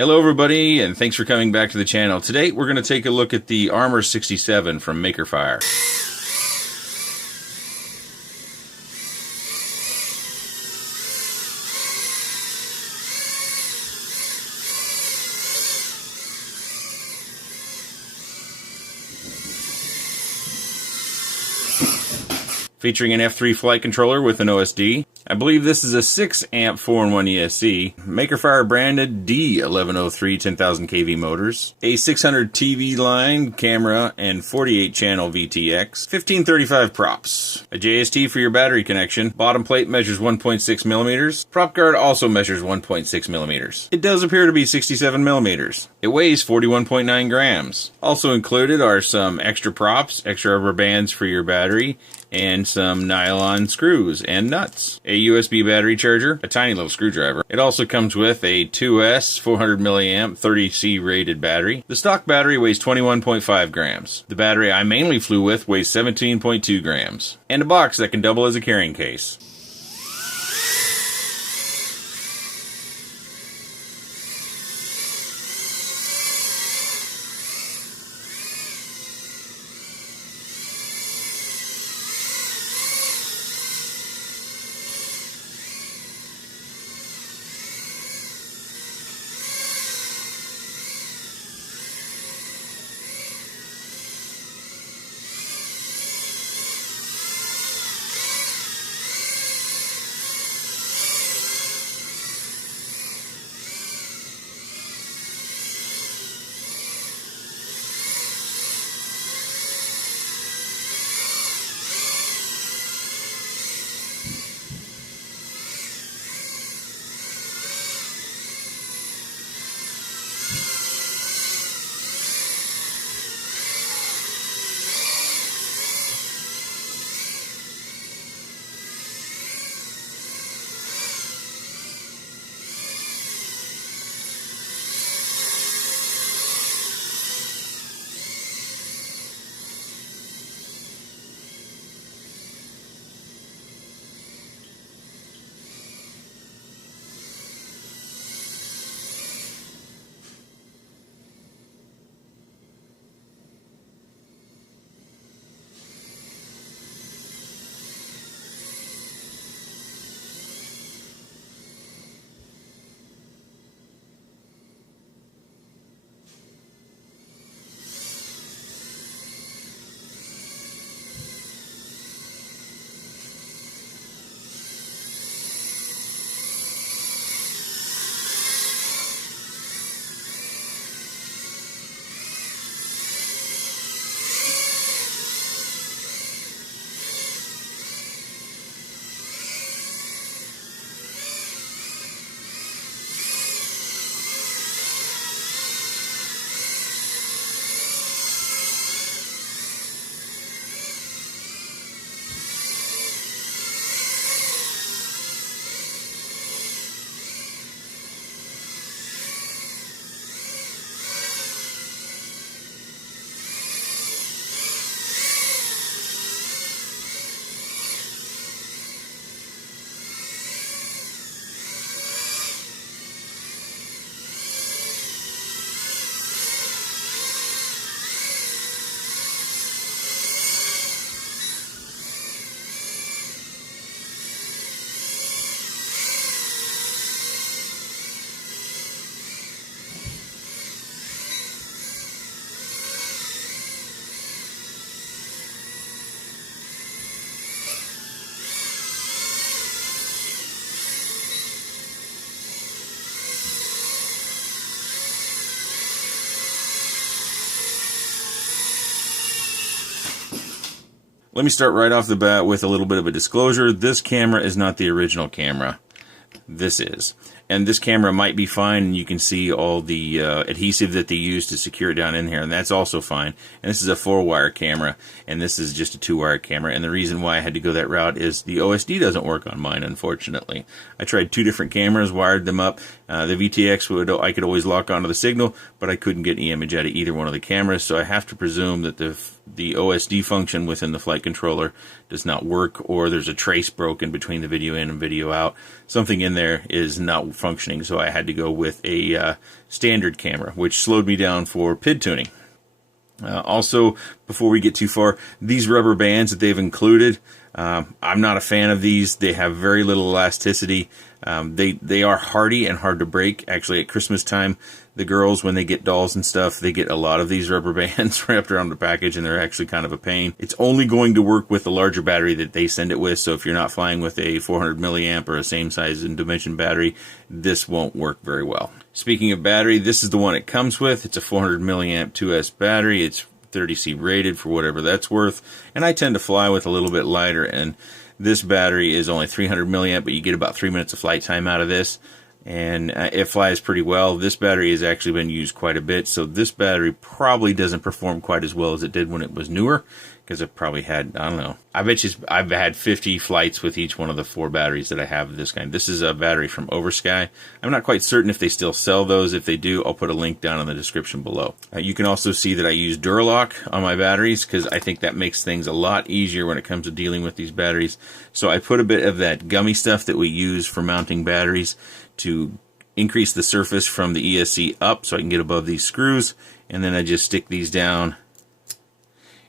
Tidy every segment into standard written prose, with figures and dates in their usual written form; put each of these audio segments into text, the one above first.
Hello everybody, and thanks for coming back to the channel. Today we're going to take a look at the Armor 67 from MakerFire. Featuring an F3 flight controller with an OSD. I believe this is a 6 amp 4-in-1 ESC. MakerFire branded D1103 10,000 kV motors. A 600 TV line, camera, and 48 channel VTX. 1535 props. A JST for your battery connection. Bottom plate measures 1.6 millimeters. Prop guard also measures 1.6 millimeters. It does appear to be 67 millimeters. It weighs 41.9 grams. Also included are some extra props, extra rubber bands for your battery, and some nylon screws and nuts. A USB battery charger, a tiny little screwdriver. It also comes with a 2S 400 milliamp 30C rated battery. The stock battery weighs 21.5 grams. The battery I mainly flew with weighs 17.2 grams. And a box that can double as a carrying case. Let me start right off the bat with a little bit of a disclosure. This camera is not the original camera. This is. And this camera might be fine, and you can see all the adhesive that they use to secure it down in here, and that's also fine. And this is a 4-wire camera, and this is just a 2-wire camera. And the reason why I had to go that route is the OSD doesn't work on mine, unfortunately. I tried 2 different cameras, wired them up. The VTX, I could always lock onto the signal, but I couldn't get any image out of either one of the cameras, so I have to presume that the OSD function within the flight controller does not work, or there's a trace broken between the video in and video out. Something in there is not functioning, so I had to go with a standard camera, which slowed me down for PID tuning. Also, before we get too far, these rubber bands that they've included, I'm not a fan of these. They have very little elasticity. They are hardy and hard to break. Actually, at Christmas time, the girls, when they get dolls and stuff, they get a lot of these rubber bands wrapped around the package, and they're actually kind of a pain. It's only going to work with the larger battery that they send it with, so if you're not flying with a 400 milliamp or a same size and dimension battery, this won't work very well. Speaking of battery, this is the one it comes with. It's a 400 milliamp 2S battery. It's 30C rated for whatever that's worth, and I tend to fly with a little bit lighter, and this battery is only 300 milliamp, but you get about 3 minutes of flight time out of this, and it flies pretty well. This battery has actually been used quite a bit, so this battery probably doesn't perform quite as well as it did when it was newer, because it probably had, I don't know, I bet you I've had 50 flights with each one of the 4 batteries that I have of this kind. This is a battery from Oversky. I'm not quite certain if they still sell those. If they do, I'll put a link down in the description below. You can also see that I use Duralock on my batteries, because I think that makes things a lot easier when it comes to dealing with these batteries. So I put a bit of that gummy stuff that we use for mounting batteries to increase the surface from the ESC up so I can get above these screws, and then I just stick these down,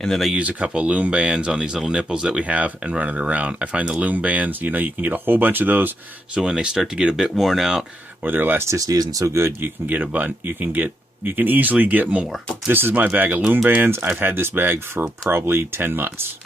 and then I use a couple of loom bands on these little nipples that we have and run it around. I find the loom bands, you can get a whole bunch of those, so when they start to get a bit worn out or their elasticity isn't so good, you can easily get more. This is my bag of loom bands. I've had this bag for probably 10 months.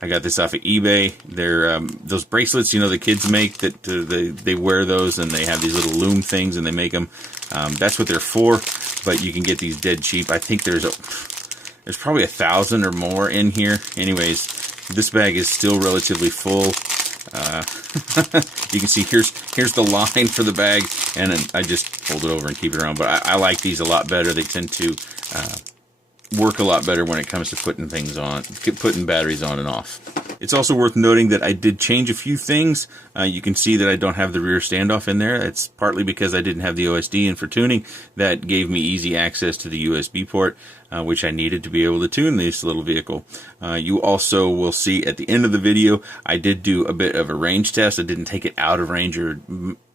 I got this off of eBay. They're those bracelets, the kids make, that they wear those, and they have these little loom things, and they make them. That's what they're for, but you can get these dead cheap. I think there's probably 1,000 or more in here. Anyways, this bag is still relatively full. You can see here's the line for the bag, and then I just fold it over and keep it around. But I like these a lot better. They tend to work a lot better when it comes to putting batteries on and off. It's also worth noting that I did change a few things. You can see that I don't have the rear standoff in there. It's partly because I didn't have the OSD in for tuning. That gave me easy access to the USB port, which I needed to be able to tune this little vehicle. You also will see at the end of the video, I did do a bit of a range test. I didn't take it out of range or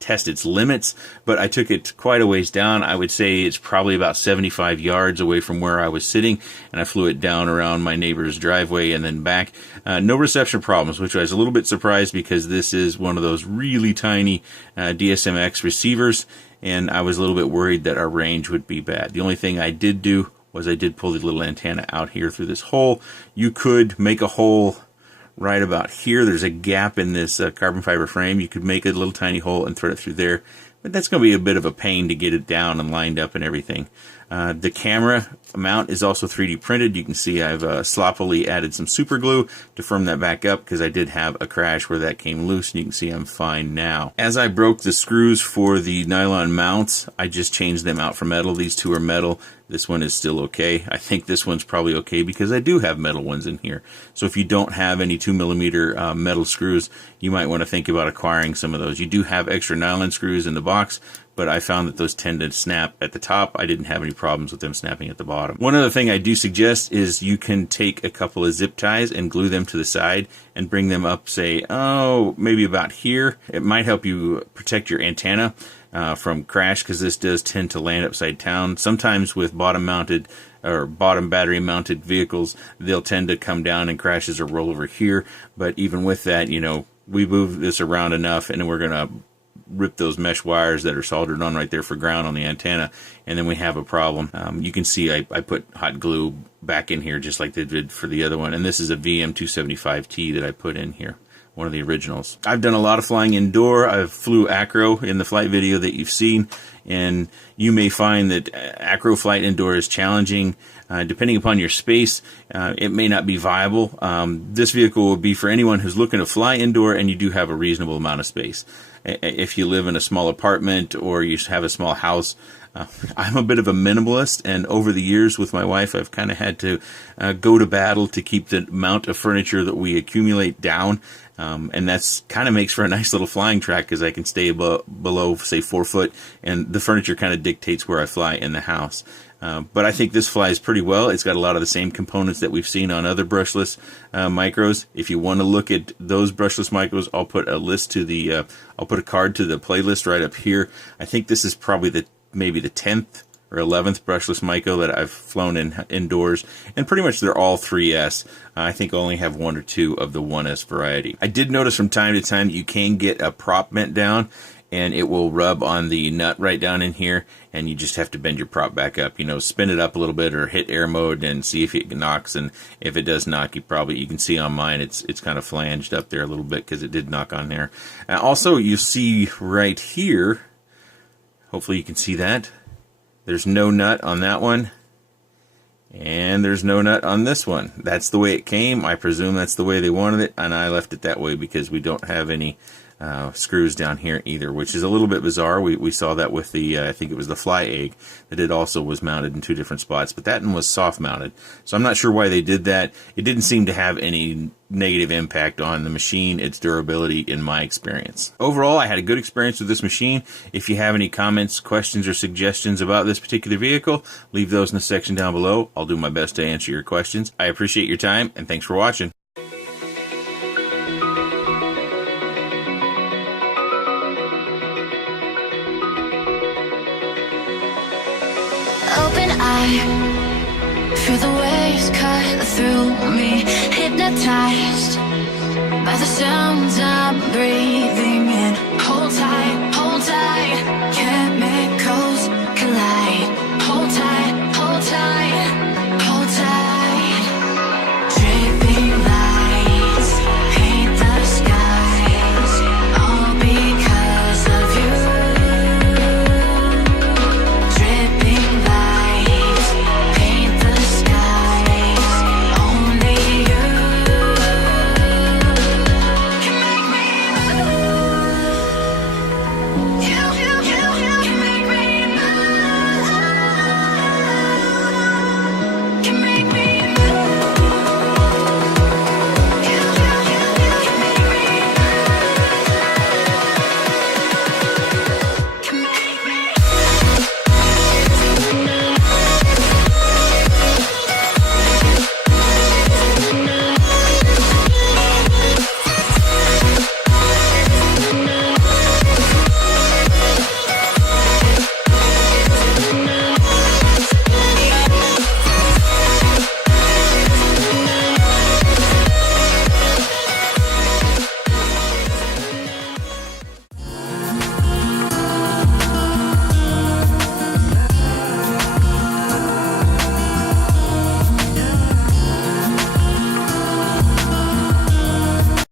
test its limits, but I took it quite a ways down. I would say it's probably about 75 yards away from where I was sitting, and I flew it down around my neighbor's driveway and then back. No reception problems, which I was a little bit surprised, because this is one of those really tiny DSMX receivers, and I was a little bit worried that our range would be bad. The only thing I did do was I did pull the little antenna out here through this hole. You could make a hole right about here. There's a gap in this carbon fiber frame. You could make a little tiny hole and thread it through there, but that's going to be a bit of a pain to get it down and lined up and everything. The camera mount is also 3D printed. You can see I've sloppily added some super glue to firm that back up, because I did have a crash where that came loose, and you can see I'm fine now. As I broke the screws for the nylon mounts, I just changed them out for metal. These two are metal. This one is still okay. I think this one's probably okay because I do have metal ones in here. So if you don't have any 2mm metal screws, you might want to think about acquiring some of those. You do have extra nylon screws in the box, but I found that those tend to snap at the top. I didn't have any problems with them snapping at the bottom. One other thing I do suggest is you can take a couple of zip ties and glue them to the side and bring them up, say, maybe about here. It might help you protect your antenna from crash, because this does tend to land upside down. Sometimes with bottom battery mounted vehicles, they'll tend to come down and crashes or roll over here. But even with that, we move this around enough, and then we're going to rip those mesh wires that are soldered on right there for ground on the antenna, and then we have a problem. You can see I put hot glue back in here just like they did for the other one, and this is a VM275T that I put in here, one of the originals. I've done a lot of flying indoor. I've flew acro in the flight video that you've seen, and you may find that acro flight indoor is challenging. Depending upon your space, it may not be viable. This vehicle will be for anyone who's looking to fly indoor and you do have a reasonable amount of space. If you live in a small apartment or you have a small house, I'm a bit of a minimalist, and over the years with my wife, I've kind of had to go to battle to keep the amount of furniture that we accumulate down. And that's kind of makes for a nice little flying track, because I can stay below, say, 4 foot, and the furniture kind of dictates where I fly in the house. But I think this flies pretty well. It's got a lot of the same components that we've seen on other brushless micros. If you want to look at those brushless micros, I'll put a list to the, I'll put a card to the playlist right up here. I think this is probably maybe the 10th or 11th brushless micro that I've flown indoors, and pretty much they're all 3S. I think I only have 1 or 2 of the 1S variety. I did notice from time to time you can get a prop bent down, and it will rub on the nut right down in here, and you just have to bend your prop back up. You know, spin it up a little bit or hit air mode and see if it knocks, and if it does knock, you can see on mine it's kind of flanged up there a little bit because it did knock on there. Also, you see right here, hopefully you can see that, there's no nut on that one, and there's no nut on this one. That's the way it came. I presume that's the way they wanted it, and I left it that way because we don't have any screws down here either, which is a little bit bizarre. We saw that with the, I think it was the fly egg, that it also was mounted in 2 different spots, but that one was soft mounted. So I'm not sure why they did that. It didn't seem to have any negative impact on the machine, its durability, in my experience. Overall, I had a good experience with this machine. If you have any comments, questions, or suggestions about this particular vehicle, leave those in the section down below. I'll do my best to answer your questions. I appreciate your time, and thanks for watching. Open eye, feel the waves cut through me, hypnotized by the sounds I'm breathing in. Hold tight, can't